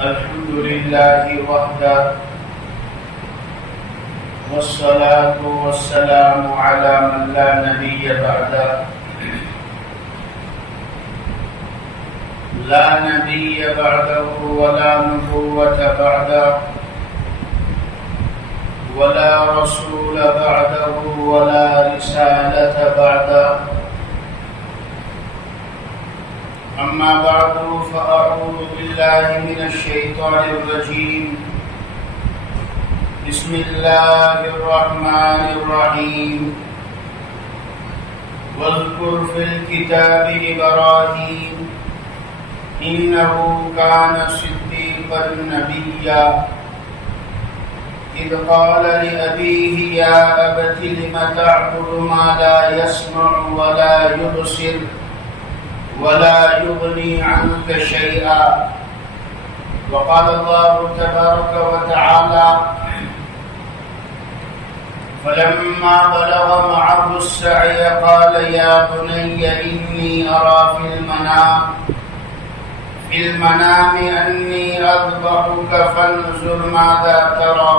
الحمد لله وحده والصلاة والسلام على من لا نبي بعده لا نبي بعده ولا نبوة بعده ولا رسول بعده ولا رسالة بعده أما بعد فأعوذ بالله من الشيطان الرجيم بسم الله الرحمن الرحيم واذكر في الكتاب إبراهيم إنه كان صديقا نبيا إذ قال لأبيه يا أبت لم تعبد ما لا يسمع ولا يبصر ولا يغني عنك شيئا وقال الله تبارك وتعالى فلما بلغ معه السعي قال يا بني إني أرى في المنام أني أذبحك فانظر ماذا ترى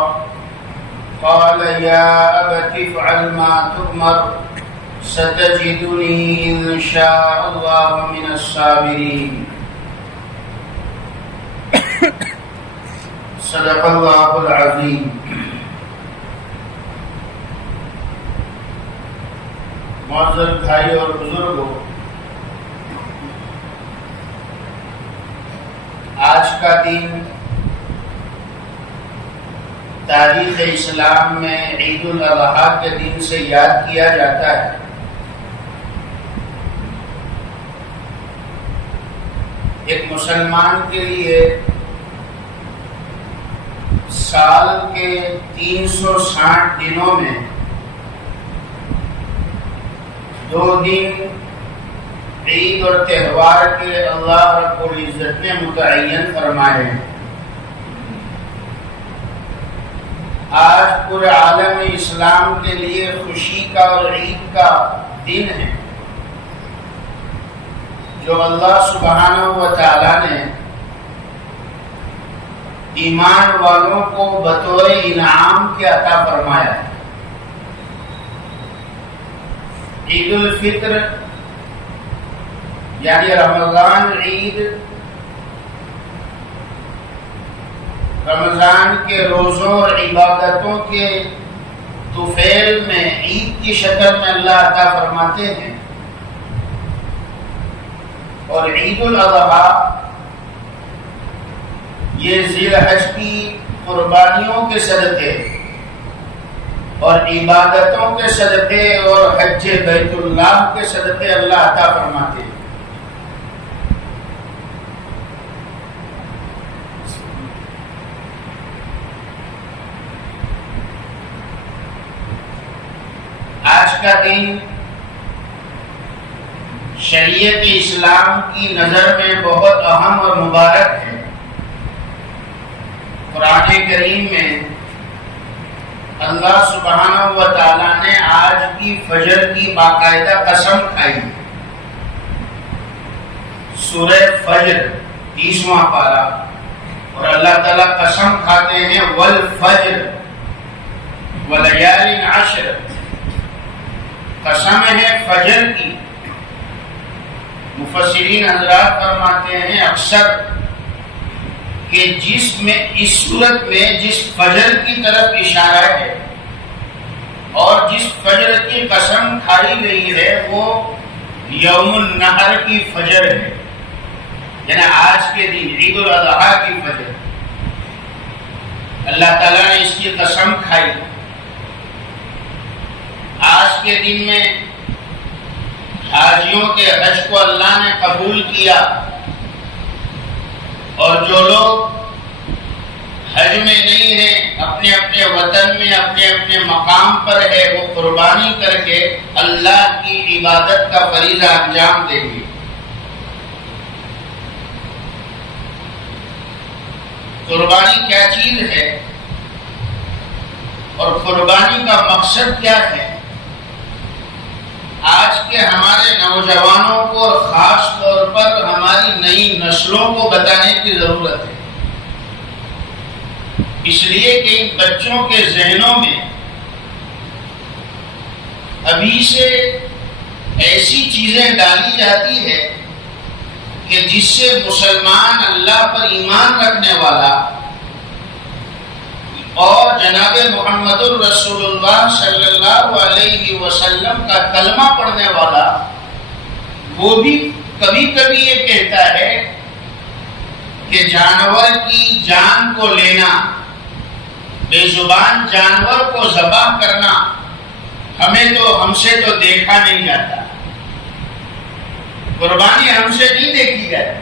قال يا أبت افعل ما تؤمر ستجدني إن شاء الله من الصابرين صدق الله العظيم. معزز بھائی اور بزرگوں، آج کا دن تاریخ اسلام میں عید الاضحیٰ کے دن سے یاد کیا جاتا ہے۔ ایک مسلمان کے لیے سال کے 360 دنوں میں 2 دن عید اور تہوار کے اللہ رب العزت نے متعین فرمائے ہیں۔ آج پورے عالم اسلام کے لیے خوشی کا اور عید کا دن ہے، جو اللہ سبحانہ و تعالی نے ایمان والوں کو بطور انعام کے عطا فرمایا ہے۔ عید الفطر یعنی رمضان عید، رمضان کے روزوں اور عبادتوں کے طفیل میں عید کی شکل میں اللہ عطا فرماتے ہیں، اور عید الاضحیٰ یہ ذی الحج کی قربانیوں کے صدقے اور عبادتوں کے صدقے اور حج بیت اللہ کے صدقے اللہ عطا فرماتے ہیں۔ آج کا دن شریعت اسلام کی نظر میں بہت اہم اور مبارک ہے۔ قرآن کریم میں اللہ سبحانہ و تعالیٰ نے آج کی فجر کی باقاعدہ قسم کھائی۔ سورہ فجر 30واں پارہ، اور اللہ تعالیٰ قسم کھاتے ہیں والفجر ولیال عشر، قسم ہے فجر کی۔ مفسرین حضرات فرماتے ہیں اکثر کہ اس صورت میں جس فجر کی طرف اشارہ ہے اور جس فجر کی قسم کھائی گئی ہے وہ یوم النحر کی فجر ہے، یعنی آج کے دن عید الاضحیٰ کی فجر اللہ تعالیٰ نے اس کی قسم کھائی۔ آج کے دن میں حاجیوں کے حج کو اللہ نے قبول کیا، اور جو لوگ حج میں نہیں ہیں، اپنے اپنے وطن میں اپنے اپنے مقام پر ہے، وہ قربانی کر کے اللہ کی عبادت کا فریضہ انجام دیں گے۔ قربانی کیا چیز ہے اور قربانی کا مقصد کیا ہے؟ آج کے ہمارے نوجوانوں کو اور خاص طور پر ہماری نئی نسلوں کو بتانے کی ضرورت ہے۔ اس لیے کہ ان بچوں کے ذہنوں میں ابھی سے ایسی چیزیں ڈالی جاتی ہے کہ جس سے مسلمان اللہ پر ایمان رکھنے والا اور جناب محمد الرسول اللہ صلی اللہ علیہ وسلم کا کلمہ پڑھنے والا وہ بھی کبھی کبھی یہ کہتا ہے کہ جانور کی جان کو لینا، بے زبان جانور کو ذبح کرنا ہم سے تو دیکھا نہیں جاتا، قربانی ہم سے نہیں دیکھی جاتی۔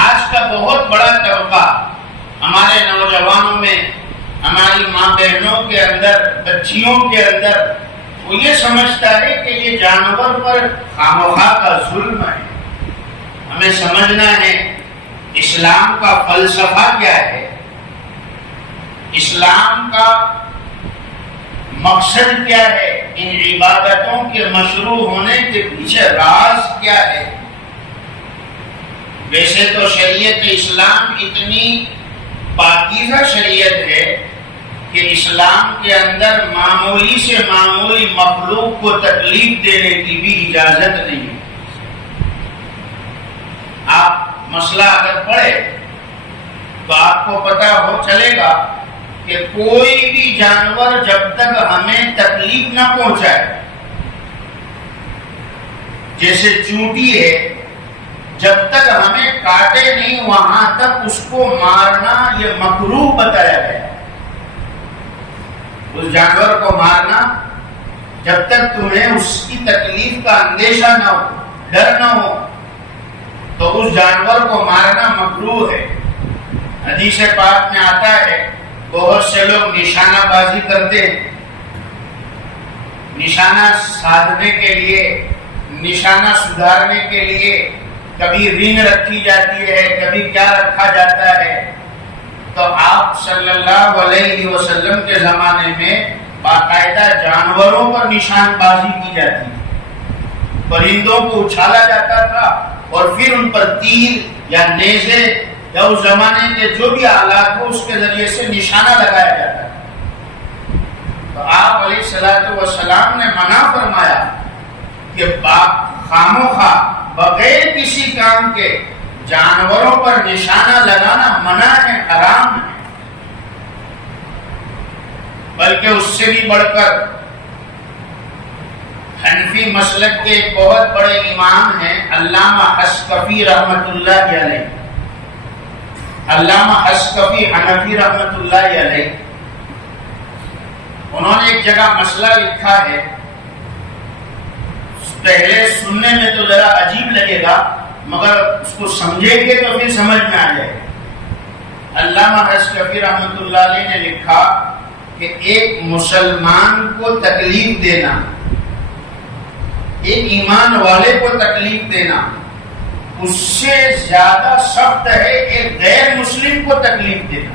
آج کا بہت بڑا طبقہ ہمارے نوجوانوں میں، ہماری ماں بہنوں کے اندر، بچیوں کے اندر وہ یہ سمجھتا ہے کہ یہ جانور پر خامخواہ کا ظلم ہے۔ ہمیں سمجھنا ہے اسلام کا فلسفہ کیا ہے، اسلام کا مقصد کیا ہے، ان عبادتوں کے مشروع ہونے کے پیچھے راز کیا ہے۔ ویسے تو شریعت اسلام اتنی پاکیزہ شریعت ہے کہ اسلام کے اندر معمولی سے معمولی مخلوق کو تکلیف دینے کی بھی اجازت نہیں ہے۔ آپ مسئلہ اگر پڑھے تو آپ کو پتہ ہو چلے گا کہ کوئی بھی جانور جب تک ہمیں تکلیف نہ پہنچائے، جیسے چونٹی ہے، جب تک ہمیں کاٹے نہیں وہاں تک اس کو مارنا یہ مکروہ بتایا گیا۔ اس جانور کو مارنا جب تک تمہیں اس کی تکلیف کا اندیشہ نہ ہو، ڈر نہ ہو، تو اس جانور کو مارنا مکروہ ہے۔ حدیث پاک میں آتا ہے بہت سے لوگ نشانہ بازی کرتے ہیں، نشانہ سادھنے کے لیے، نشانہ سدھارنے کے لیے کبھی رنگ رکھی جاتی ہے، کبھی کیا رکھا جاتا ہے۔ تو آپ صلی اللہ علیہ وسلم کے زمانے میں باقاعدہ جانوروں پر نشان بازی کی جاتی تھی، پرندوں کو اچھالا جاتا تھا اور پھر ان پر تیر یا نیزے یا اس زمانے کے جو بھی آلات ہو اس کے ذریعے سے نشانہ لگایا جاتا ہے۔ تو آپ علیہ الصلوۃ والسلام نے منع فرمایا کہ خاموخواہ بغیر کسی کام کے جانوروں پر نشانہ لگانا منع ہے، حرام ہے۔ بلکہ اس سے بھی بڑھ کر حنفی مسلک کے ایک بہت بڑے امام ہیں علامہ حسکفی رحمۃ اللہ علیہ، علامہ حسکفی حنفی رحمۃ اللہ علیہ، انہوں نے ایک جگہ مسئلہ لکھا ہے، پہلے سننے میں تو ذرا عجیب لگے گا مگر اس کو سمجھیں گے تو پھر سمجھ میں آ جائے گا۔ علامہ حسکفی رحمۃ اللہ علیہ نے لکھا کہ ایک مسلمان کو تکلیف دینا، ایک ایمان والے کو تکلیف دینا اس سے زیادہ سخت ہے ایک غیر مسلم کو تکلیف دینا۔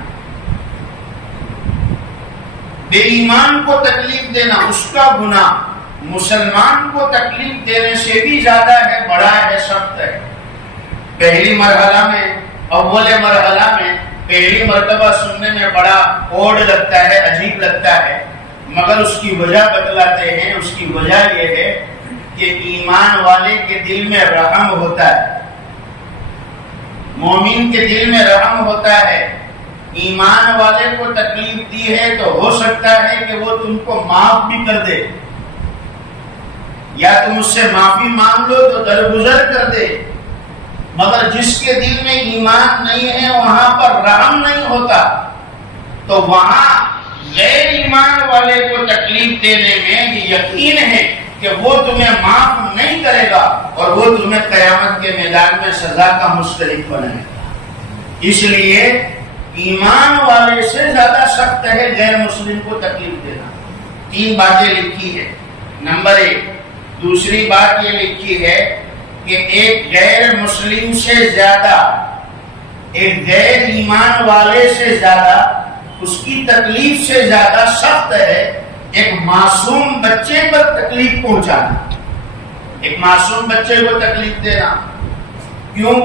بے ایمان کو تکلیف دینا اس کا گناہ مسلمان کو تکلیف دینے سے بھی زیادہ ہے، بڑا ہے، سخت ہے۔ پہلی مرحلہ میں، اول مرحلہ میں پہلی مرتبہ سننے میں بڑا اوڑ لگتا ہے، عجیب لگتا ہے، مگر اس کی وجہ بتلاتے ہیں۔ اس کی وجہ یہ ہے کہ ایمان والے کے دل میں رحم ہوتا ہے، مومن کے دل میں رحم ہوتا ہے۔ ایمان والے کو تکلیف دی ہے تو ہو سکتا ہے کہ وہ تم کو معاف بھی کر دے، یا تم اس سے معافی مانگ لو تو درگزر کر دے، مگر جس کے دل میں ایمان نہیں ہے وہاں پر رحم نہیں ہوتا، تو وہاں غیر ایمان والے کو تکلیف دینے میں یہ یقین ہے کہ وہ تمہیں معاف نہیں کرے گا اور وہ تمہیں قیامت کے میدان میں سزا کا مستحق بنائے گا۔ اس لیے ایمان والے سے زیادہ سخت ہے غیر مسلم کو تکلیف دینا۔ تین باتیں لکھی ہے۔ نمبر ایک، دوسری بات یہ لکھی ہے کہ ایک غیر مسلم سے زیادہ، ایک غیر ایمان والے سے زیادہ، اس کی تکلیف سے زیادہ سخت ہے ایک معصوم بچے پر تکلیف پہنچانا، ایک معصوم بچے کو تکلیف دینا۔ کیوں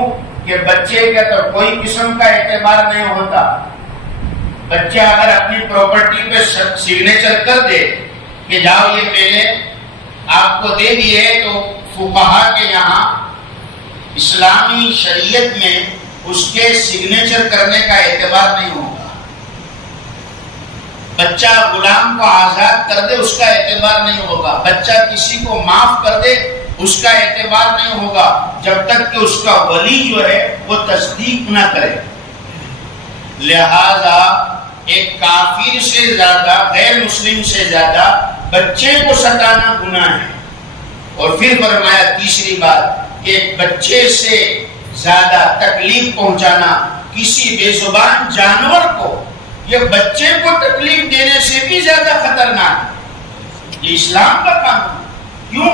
کہ بچے کا تو کوئی قسم کا اعتبار نہیں ہوتا، بچہ اگر اپنی پراپرٹی پہ سگنیچر کر دے کہ جاؤ یہ میں نے آپ کو دے دیے، تو فقہا کے یہاں اسلامی شریعت میں اس کے سگنیچر کرنے کا اعتبار نہیں ہوگا۔ بچہ غلام کو آزاد کر دے اس کا اعتبار نہیں ہوگا، بچہ کسی کو معاف کر دے اس کا اعتبار نہیں ہوگا، جب تک کہ اس کا ولی جو ہے وہ تصدیق نہ کرے۔ لہذا ایک کافر سے زیادہ، غیر مسلم سے زیادہ بچے کو ستانا گناہ ہے۔ اور پھر فرمایا تیسری بات کہ بچے سے زیادہ تکلیف پہنچانا کسی بے زبان جانور کو، یہ بچے کو تکلیف دینے سے بھی زیادہ خطرناک ہے۔ یہ اسلام کا قانون ہے۔ کیوں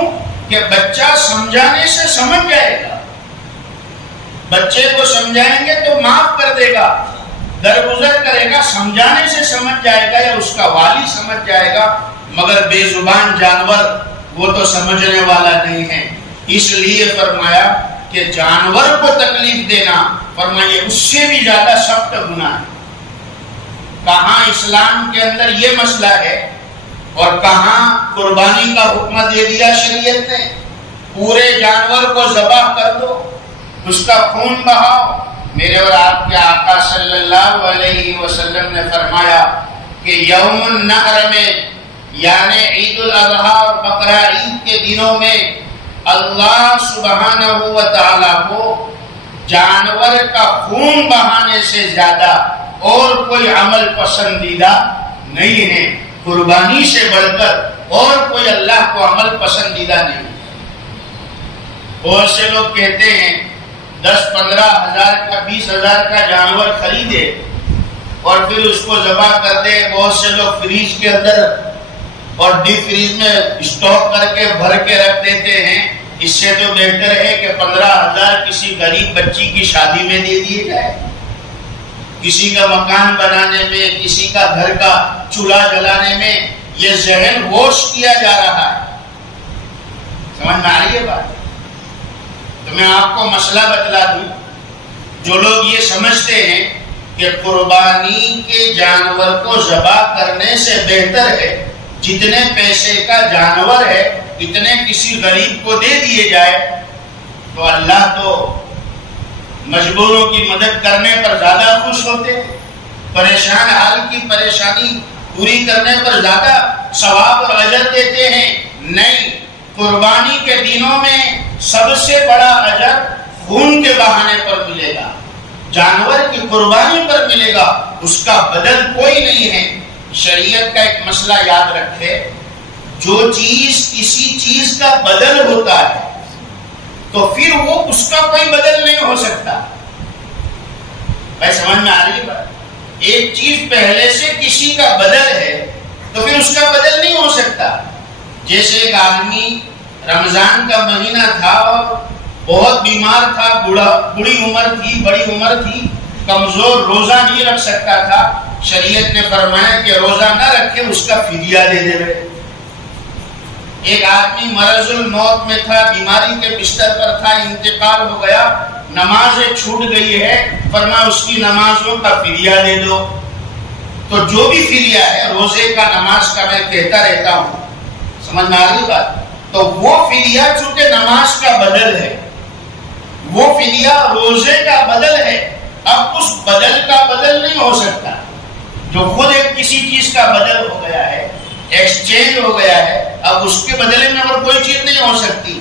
کہ بچہ سمجھانے سے سمجھ جائے گا، بچے کو سمجھائیں گے تو معاف کر دے گا، درگزر کرے گا، سمجھانے سے سمجھ جائے گا یا اس کا والی سمجھ جائے گا، مگر بے زبان جانور وہ تو سمجھنے والا نہیں ہے۔ اس لیے فرمایا کہ جانور کو تکلیف دینا، فرمایا اس سے بھی زیادہ سخت گناہ ہے۔ کہاں اسلام کے اندر یہ مسئلہ ہے اور کہاں قربانی کا حکم دے دیا شریعت نے، پورے جانور کو ذبح کر دو، اس کا خون بہاؤ۔ میرے اور آپ کے آقا صلی اللہ علیہ وسلم نے فرمایا کہ یوم النحر میں، یعنی عید الاضحیٰ اور بقرہ عید کے دنوں میں، اللہ سبحانہ و تعالیٰ کو جانور کا خون بہانے سے زیادہ اور کوئی عمل پسندیدہ نہیں ہے، قربانی سے بڑھ کر اور کوئی اللہ کو عمل پسندیدہ نہیں۔ بہت سے لوگ کہتے ہیں 10-15 ہزار کا 20 ہزار کا جانور خریدے اور پھر اس کو ذبح کر دے۔ بہت سے لوگ فریج کے اندر اور ڈیپ فریج میں اسٹاک کر کے بھر کے رکھ دیتے ہیں۔ اس سے تو بہتر ہے کہ 15,000 کسی غریب بچی کی شادی میں دے دیے جائے، کسی کا مکان بنانے میں، کسی کا گھر کا چولہا جلانے میں یہ ذہن ہوش کیا جا رہا ہے۔ سمجھ میں آ رہی ہے بات؟ تو میں آپ کو مسئلہ بتلا دوں، جو لوگ یہ سمجھتے ہیں کہ قربانی کے جانور کو ذبح کرنے سے بہتر ہے جتنے پیسے کا جانور ہے اتنے کسی غریب کو دے دیے جائے، تو اللہ تو مجبوروں کی مدد کرنے پر زیادہ خوش ہوتے ہیں، پریشان حال کی پریشانی پوری کرنے پر زیادہ ثواب اور اجر دیتے ہیں۔ نہیں، قربانی کے دنوں میں سب سے بڑا اجر خون کے بہانے پر ملے گا، جانور کی قربانی پر ملے گا، اس کا بدل کوئی نہیں ہے۔ شریعت کا ایک مسئلہ یاد رکھے، جو چیز کسی چیز کا بدل ہوتا ہے تو پھر وہ اس کا کوئی بدل نہیں ہو سکتا۔ بھائی سمجھ میں آ رہی ہے بات؟ ایک چیز پہلے سے کسی کا بدل ہے تو پھر اس کا بدل نہیں ہو سکتا۔ جیسے ایک آدمی رمضان کا مہینہ تھا اور بہت بیمار تھا، بڑی عمر تھی، کمزور، روزہ نہیں رکھ سکتا تھا، شریعت نے فرمایا کہ روزہ نہ رکھے، اس کا فدیہ دے دے۔ ایک آدمی مرض الموت میں تھا، بیماری کے بستر پر تھا، انتقال ہو گیا، نمازیں چھوٹ گئی ہے، فرمایا اس کی نمازوں کا فدیہ دے دو۔ تو جو بھی فدیہ ہے، روزے کا، نماز کا، میں کہتا رہتا ہوں، سمجھ میں آ رہی بات؟ تو وہ فدیہ چونکہ نماز کا بدل ہے، وہ فدیہ روزے کا بدل ہے، اب اس بدل کا بدل نہیں ہو سکتا، جو خود ایک کسی چیز کا بدل ہو گیا ہے، ایکسچینج ہو گیا ہے، اب اس کے بدلے میں اور کوئی چیز نہیں ہو سکتی۔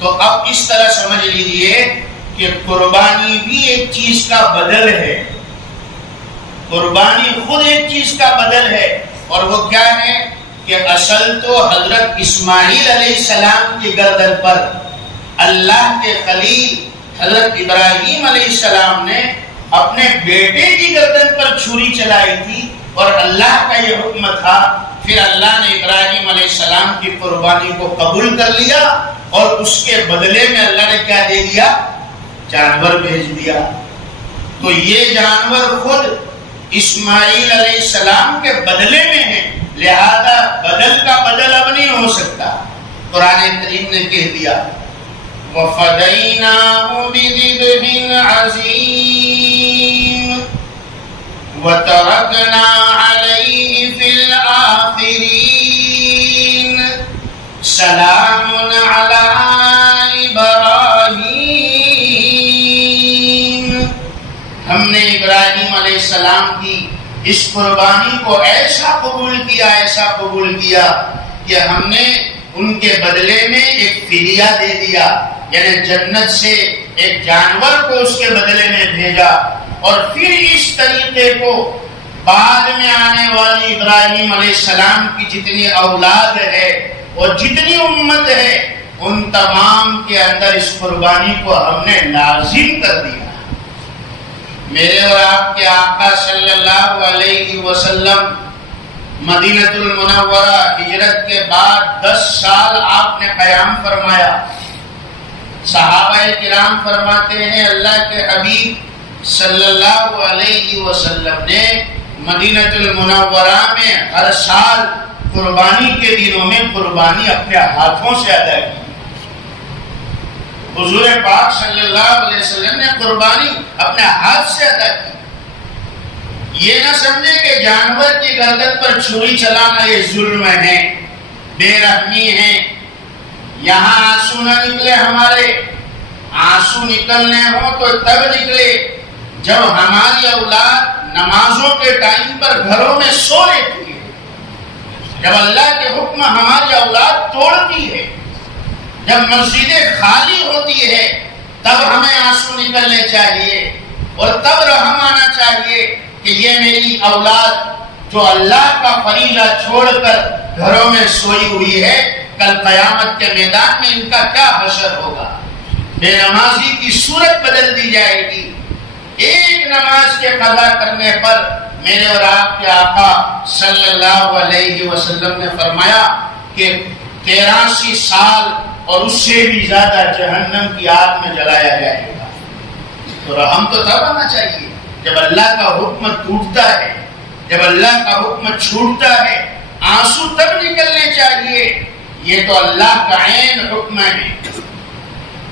تو اب اس طرح سمجھ لیجئے کہ قربانی بھی ایک چیز کا بدل ہے، قربانی خود ایک چیز کا بدل ہے، اور وہ کیا ہے کہ اصل تو حضرت اسماعیل علیہ السلام کی گردن پر اللہ کے خلیل حضرت ابراہیم علیہ السلام نے اپنے بیٹے کی گردن پر چھری چلائی تھی، اور اللہ کا یہ حکم تھا۔ پھر اللہ نے ابراہیم علیہ السلام کی قربانی کو قبول کر لیا، اور اس کے بدلے میں اللہ نے کیا دے دیا؟ جانور بھیج دیا۔ تو یہ جانور خود اسماعیل علیہ السلام کے بدلے میں ہے، لہذا بدل کا بدل اب نہیں ہو سکتا۔ قرآن کریم نے کہہ دیا وَفَدَيْنَاهُ بِذِبْحٍ عَظِيمٍ وَتَرَكْنَا عَلَيْهِ فِي الْآخِرِينَ سَلَامٌ عَلَىٰ إِبْرَاهِيمَ۔ ہم نے ابراہیم علیہ السلام کی اس قربانی کو ایسا قبول کیا کہ ہم نے ان کے بدلے میں ایک فدیہ دے دیا، یعنی جنت سے ایک جانور کو اس کے بدلے میں بھیجا، اور پھر اس طریقے کو بعد میں آنے والی ابراہیم علیہ السلام کی جتنی اولاد ہے اور جتنی امت ہے ان تمام کے اندر اس قربانی کو ہم نے لازم کر دیا۔ میرے اور آپ کے آقا صلی اللہ علیہ وسلم مدینہ المنورہ ہجرت کے بعد 10 سال آپ نے قیام فرمایا۔ صحابہ کرام فرماتے ہیں اللہ کے حبیب صلی اللہ علیہ وسلم نے مدینہ المنورہ میں ہر سال قربانی کے دنوں میں قربانی اپنے ہاتھوں سے ادا کی۔ حضور پاک صلی اللہ علیہ وسلم نے قربانی اپنے ہاتھ سے ادا کی۔ یہ نہ سمجھے کہ جانور کی گردن پر چھری چلانا یہ ظلم ہے، بے رحمی ہے۔ یہاں آنسو نہ نکلے، ہمارے آنسو نکلنے ہوں تو تب نکلے جب ہماری اولاد نمازوں کے ٹائم پر گھروں میں سو لیتی ہے، جب اللہ کے حکم ہماری اولاد توڑتی ہے، جب مسجدیں خالی ہوتی ہے، تب ہمیں آنسو نکلنے چاہیے اور تب رحم آنا چاہیے کہ یہ میری اولاد جو اللہ کا فریضہ چھوڑ کر گھروں میں سوئی ہوئی ہے، کل قیامت کے میدان میں ان کا کیا حشر ہوگا۔ بے نمازی کی صورت بدل دی جائے گی۔ ایک نماز کے قضا کرنے پر میرے اور آپ کے آقا صلی اللہ علیہ وسلم نے فرمایا کہ 83 سال اور اس سے بھی زیادہ جہنم کی آگ میں جلایا جائے گا۔ تو رحم تو تب آنا چاہیے جب اللہ کا حکم ٹوٹتا ہے، جب اللہ کا حکم چھوٹتا ہے، آنسو تب نکلنے چاہیے۔ یہ تو اللہ کا عین حکم ہے۔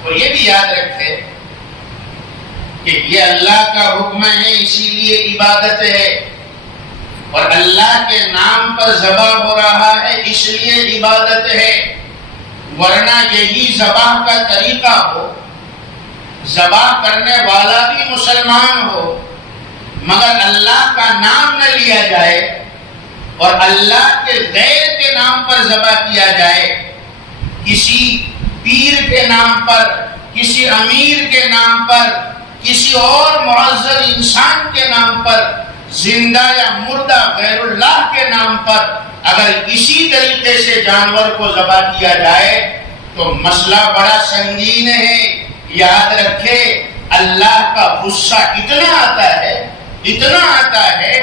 اور یہ بھی یاد رکھے کہ یہ اللہ کا حکم ہے، اسی لیے عبادت ہے، اور اللہ کے نام پر ذبح ہو رہا ہے اس لیے عبادت ہے۔ ورنہ یہی ذبح کا طریقہ ہو، ذبح کرنے والا بھی مسلمان ہو مگر اللہ کا نام نہ لیا جائے اور اللہ کے غیر کے نام پر ذبح کیا جائے، کسی پیر کے نام پر، کسی امیر کے نام پر، کسی اور معزز انسان کے نام پر، زندہ یا مردہ غیر اللہ کے نام پر اگر اسی طریقے سے جانور کو ذبح کیا جائے تو مسئلہ بڑا سنگین ہے۔ یاد رکھے اللہ کا غصہ اتنا آتا ہے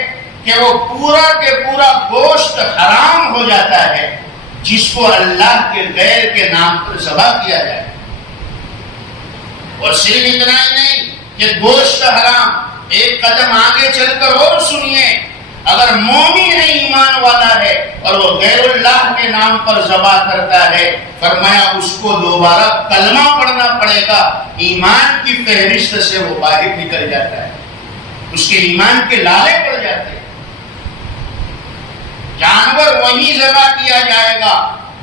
کہ وہ پورا کے پورا گوشت حرام ہو جاتا ہے جس کو اللہ کے غیر کے نام پر ذبح کیا جائے۔ اور صرف اتنا ہی نہیں کہ گوشت حرام، ایک قدم آگے چل کر اور سنیے، اگر مومن ہے، ایمان والا ہے اور وہ غیر اللہ کے نام پر ذبح کرتا ہے، فرمایا اس کو دوبارہ کلمہ پڑھنا پڑے گا، ایمان کی فہرست سے وہ باہر نکل جاتا ہے، اس کے ایمان کے لالے پڑ جاتے ہیں۔ جانور وہی ذبح کیا جائے گا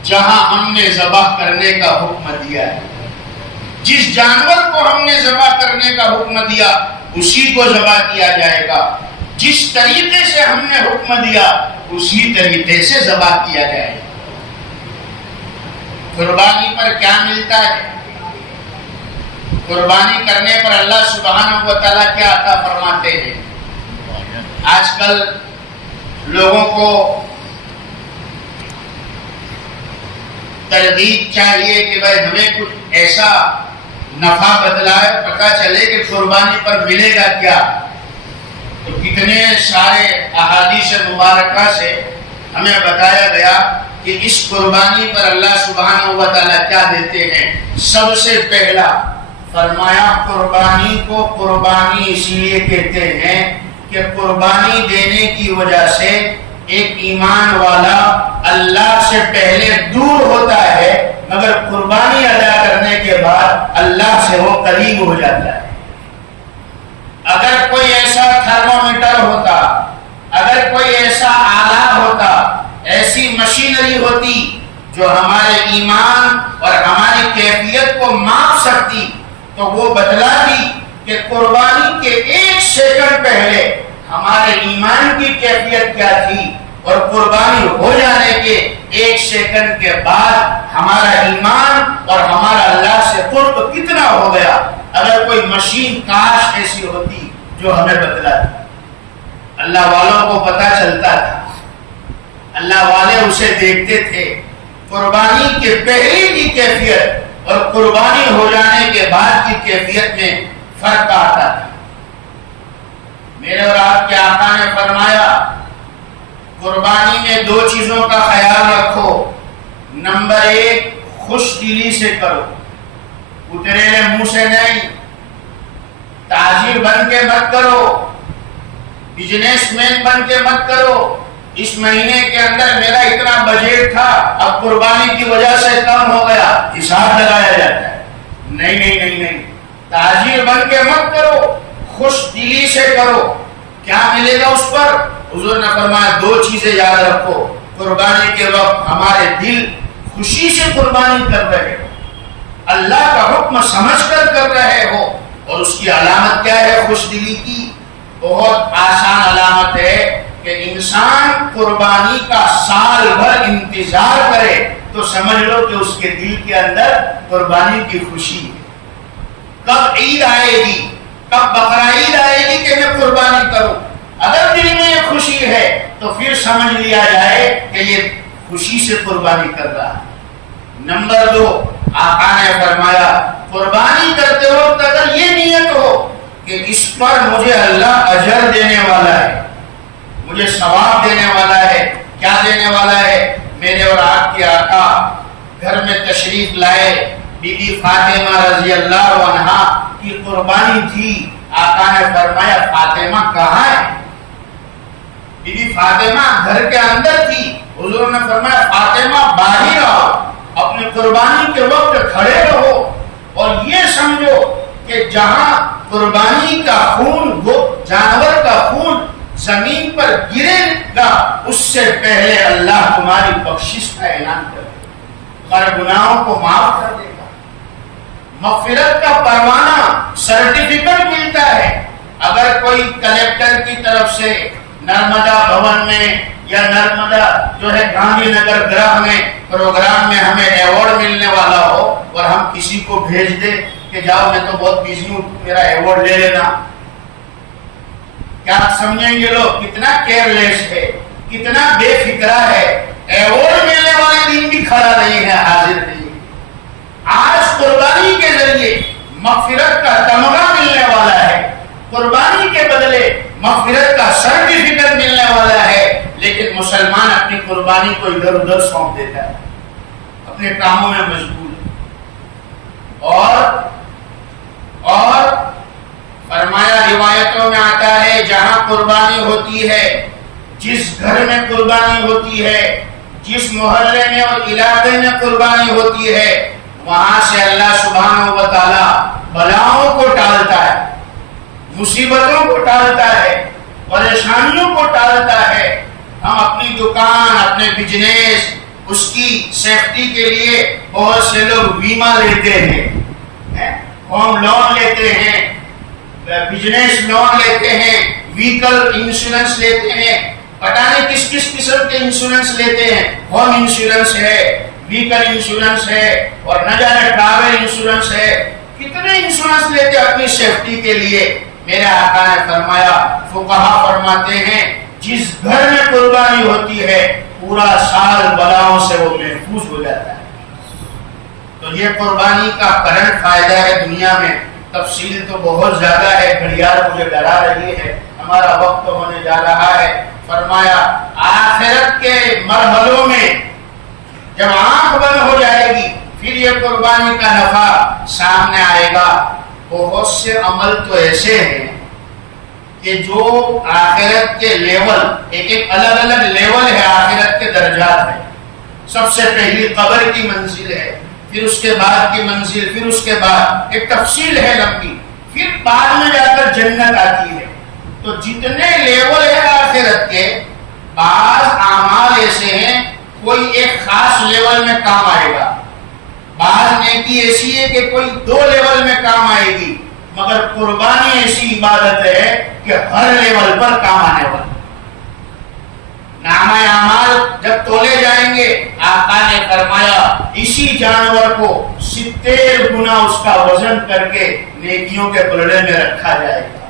جہاں ہم نے ذبح کرنے کا حکم دیا ہے۔ جس جانور کو ہم نے ذبح کرنے کا حکم دیا اسی کو ذبح کیا جائے گا، جس طریقے سے ہم نے حکم دیا اسی طریقے سے ذبح کیا جائے گا۔ قربانی پر کیا ملتا ہے؟ قربانی کرنے پر اللہ سبحانہ و تعالیٰ کیا عطا فرماتے ہیں؟ آج کل لوگوں کو ترغیب چاہیے کہ بھائی ہمیں کچھ ایسا نفع بدلائے، پتہ چلے کہ قربانی پر ملے گا کیا۔ تو کتنے سارے احادیث مبارکہ سے ہمیں بتایا گیا کہ اس قربانی پر اللہ سبحانہ و تعالیٰ کیا دیتے ہیں۔ سب سے پہلا فرمایا قربانی کو قربانی اس لیے کہتے ہیں کہ قربانی دینے کی وجہ سے ایک ایمان والا اللہ سے پہلے دور ہوتا ہے مگر قربانی ادا کرنے کے بعد اللہ سے وہ قریب ہو جاتا ہے۔ اگر کوئی ایسا تھرمومیٹر ہوتا مشینری ہوتی جو ہمارے ایمان اور ہماری کیفیت کو ماپ سکتی تو وہ بتلاتی کہ قربانی کے 1 سیکنڈ پہلے ہمارے ایمان کی کیفیت کیا تھی اور قربانی ہو جانے کے 1 سیکنڈ کے بعد ہمارا ایمان اور ہمارا اللہ سے قرب کتنا ہو گیا۔ اگر کوئی مشین کاش ایسی ہوتی جو ہمیں بتلاتی، اللہ والوں کو پتا چلتا تھا، اللہ والے اسے دیکھتے تھے، قربانی کے پہلے کی کیفیت اور قربانی ہو جانے کے بعد کی کیفیت میں فرق آتا تھا۔ میرے اور آپ کے آقا نے فرمایا قربانی میں 2 چیزوں کا خیال رکھو۔ نمبر 1 خوش دلی سے کرو، اتریلے منہ سے نہیں، تاجر بن کے مت کرو، بزنس مین بن کے مت کرو، اس مہینے کے اندر میرا اتنا بجٹ تھا اب قربانی کی وجہ سے کم ہو گیا، حساب لگایا جاتا ہے۔ نہیں نہیں نہیں نہیں، تاجر بن کے مت کرو، خوش دلی سے کرو۔ کیا ملے گا اس پر؟ حضور نے فرمایا 2 چیزیں یاد رکھو۔ قربانی کے وقت ہمارے دل خوشی سے قربانی کر رہے ہو، اللہ کا حکم سمجھ کر رہے ہو، اور اس کی علامت کیا ہے خوش دلی کی؟ بہت آسان علامت ہے کہ انسان قربانی کا سال بھر انتظار کرے تو سمجھ لو کہ اس کے دل کے اندر قربانی کی خوشی ہے۔ کب عید آئے گی، کب بقرعید آئے گی کہ میں قربانی کروں؟ اگر دل میں یہ خوشی ہے تو پھر سمجھ لیا جائے کہ یہ خوشی سے قربانی کر رہا ہے۔ نمبر 2 آقا نے فرمایا قربانی کرتے وقت اگر یہ نیت ہو کہ اس پر مجھے اللہ اجر دینے والا ہے، مجھے ثواب دینے والا ہے، کیا دینے والا ہے؟ میرے اور آپ کے آقا گھر میں تشریف لائے، بی بی فاطمہ رضی اللہ عنہا کی قربانی تھی۔ آقا نے فرمایا فاطمہ کہاں ہے؟ بی بی فاطمہ گھر کے اندر تھی۔ حضور نے فرمایا فاطمہ باہر آؤ، اپنی قربانی کے وقت کھڑے رہو اور یہ سمجھو کہ جہاں قربانی کا خون، وہ جانور کا خون زمین پر گرے گا اس سے پہلے اللہ تمہاری بخشش کا اعلان کر دے گا، ہر گناہوں کو معاف کر دے گا، مغفرت کا پروانہ سرٹیفکیٹ ملتا ہے۔ اگر کوئی کلیکٹر کی طرف سے نرمدا بھون میں یا نرمدا جو ہے گاندھی نگر گرہ میں پروگرام میں ہمیں ایوارڈ ملنے والا ہو اور ہم کسی کو بھیج دے کہ جاؤ میں تو بہت بزی ہوں میرا ایوارڈ لے لینا، کیا سمجھیں گے لوگ کتنا کیئر لیس ہے، کتنا بے فکرہ ہے؟ ایوارڈ ملنے والے دن بھی کھڑا نہیں ہے، حاضر نہیں ہے۔ آج قربانی کے ذریعے مغفرت کا تمغہ ملنے والا ہے، قربانی کے بدلے مغفرت کا سرٹیفکیٹ ملنے والا ہے، لیکن مسلمان اپنی قربانی کو ادھر ادھر سونپ دیتا ہے، اپنے کاموں میں مشغول ہے۔ اور فرمایا روایتوں میں آتا ہے جہاں قربانی ہوتی ہے، جس گھر میں قربانی ہوتی ہے، جس محلے میں اور علاقے میں قربانی ہوتی ہے، وہاں سے اللہ سبحانہ و تعالی بلاؤں کو ٹالتا ہے، مصیبتوں کو ٹالتا ہے، پریشانیوں کو ٹالتا ہے۔ ہم اپنی دکان، اپنے بزنس، اس کی سیفٹی کے لیے بہت سے لوگ بیمہ لیتے ہیں، ہوم لون لیتے ہیں، بزنس لون لیتے ہیں، وہیکل انشورنس لیتے ہیں، پتہ نہیں کس کس قسم کے انشورنس لیتے ہیں، ہوم انشورنس ہے، وہیکل انشورنس ہے، اور نہ جانے ٹریول انشورنس ہے، کتنے انشورنس لیتے ہیں اپنی سیفٹی کے لیے۔ میرے آقا نے فرمایا، فقہا فرماتے ہیں جس گھر میں قربانی ہوتی ہے پورا سال بلاؤں سے وہ محفوظ ہو جاتا ہے۔ تو یہ قربانی کا کرنٹ فائدہ ہے دنیا میں، تفصیل تو بہت زیادہ ہے، گھڑیال مجھے ڈرا رہی ہے، ہمارا وقت ہونے جا رہا ہے۔ فرمایا آخرت کے مرحلوں میں جب آنکھ بند ہو جائے گی پھر یہ قربانی کا نفع سامنے آئے گا۔ بہت سے عمل تو ایسے ہیں کہ جو آخرت کے لیول، ایک الگ الگ لیول ہے، آخرت کے درجات ہیں۔ سب سے پہلی قبر کی منزل ہے، پھر اس کے بعد کی منزل، پھر اس کے بعد ایک تفصیل ہے لمبی، پھر بعد میں جا کر جنت آتی ہے۔ تو جتنے لیول ہے آخرت کے، بعض اعمال ایسے ہیں کوئی لیول میں کام آئے گا، بعض نیکی ایسی ہے کہ کوئی 2 لیول میں کام آئے گی، مگر قربانی ایسی عبادت ہے کہ ہر لیول پر کام آنے والی۔ نامہ اعمال جب تولے جائیں گے، آقا نے فرمایا اسی جانور کو 70 گنا اس کا وزن کر کے نیکیوں کے پلڑے میں رکھا جائے گا۔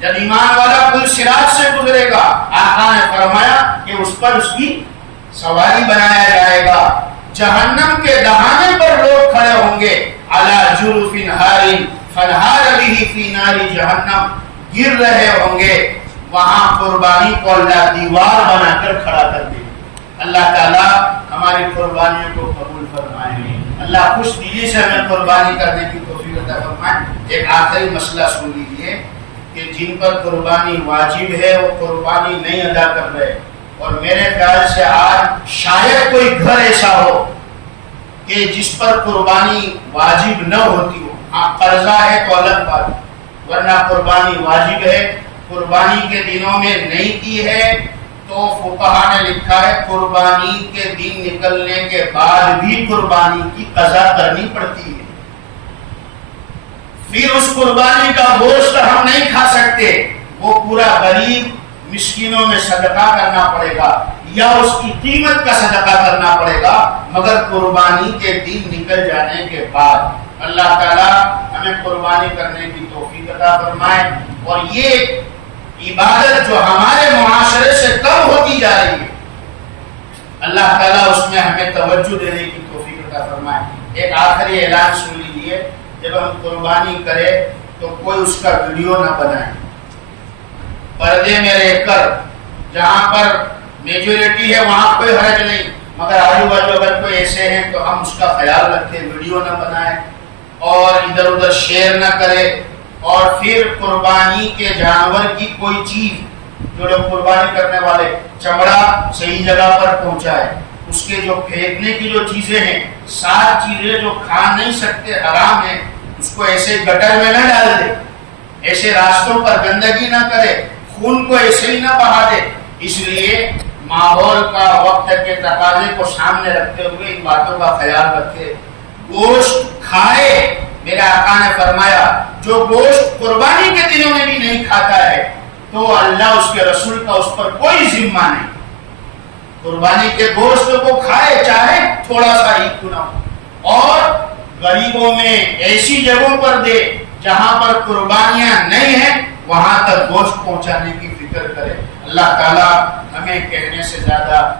جب ایمان والا پل صراط سے گزرے گا، آقا نے فرمایا کہ اس پر اس کی سواری بنایا جائے گا۔ جہنم کے دہانے پر لوگ کھڑے ہوں گے، علی جرف ہار فنہار به فی نار جہنم، گر رہے ہوں گے، وہاں قربانی کو اللہ دیوار بنا کر کھڑا کر دے۔ اللہ تعالیٰ ہماری قربانیوں کو قبول فرمائے، اللہ خوش دلی سے ہمیں قربانی کرنے کی توفیق عطا فرمائے۔ ایک آخری مسئلہ سن لیجیے کہ جن پر قربانی واجب ہے وہ قربانی نہیں ادا کر رہے، اور میرے خیال سے آج شاید کوئی گھر ایسا ہو کہ جس پر قربانی واجب نہ ہوتی ہو۔ ہاں قرضہ ہے تو الگ بات، ورنہ قربانی واجب ہے۔ قربانی کے دنوں میں نہیں کی ہے تو فقہا نے لکھا ہے قربانی کے دن نکلنے کے بعد بھی قربانی کی قضا کرنی پڑتی ہے۔ پھر اس قربانی کا گوشت ہم نہیں کھا سکتے، وہ پورا غریب مسکینوں میں صدقہ کرنا پڑے گا یا اس کی قیمت کا صدقہ کرنا پڑے گا، مگر قربانی کے دن نکل جانے کے بعد۔ اللہ تعالیٰ ہمیں قربانی کرنے کی توفیق عطا فرمائے، اور یہ عبادت جو ہمارے معاشرے سے کم ہوتی جا رہی ہے، اللہ تعالیٰ اس میں ہمیں توجہ دینے کی توفیق عطا فرمائے۔ ایک آخری اعلان سن لیجیے، جب ہم قربانی کرے تو کوئی اس کا ویڈیو نہ بنائے، پردے میں رہ کر، جہاں پر میجورٹی ہے وہاں کوئی حرج نہیں، مگر آجو باجو اگر کوئی ایسے ہیں تو ہم اس کا خیال رکھیں، ویڈیو نہ بنائیں اور ادھر ادھر شیئر نہ کرے۔ اور پھر قربانی کے جانور کی کوئی چیز جو لوگ قربانی کرنے والے چمڑا صحیح جگہ پر پہنچائے، اس کے جو پھینکنے کی جو چیزیں ہیں، 7 چیزیں جو کھا نہیں سکتے حرام ہیں، اس کو ایسے گٹر میں نہ ڈال دے، ایسے راستوں پر گندگی نہ کرے، خون کو ایسے ہی نہ بہا دے۔ اس لیے ماحول کا، وقت کے تقاضے کو سامنے رکھتے ہوئے ان باتوں کا خیال رکھے۔ گوشت کھائے، میرے آقا نے فرمایا جو گوشت قربانی کے دنوں میں بھی نہیں کھاتا ہے تو اللہ اس کے رسول کا اس پر کوئی ذمہ نہیں۔ قربانی کے گوشت کو کھائے، چاہے تھوڑا سا ہی کیوں نہ ہو، اور غریبوں میں ایسی جگہوں پر دے جہاں پر قربانیاں نہیں ہیں، وہاں تک گوشت پہنچانے کی فکر کرے۔ اللہ تعالیٰ ہمیں کہنے سے زیادہ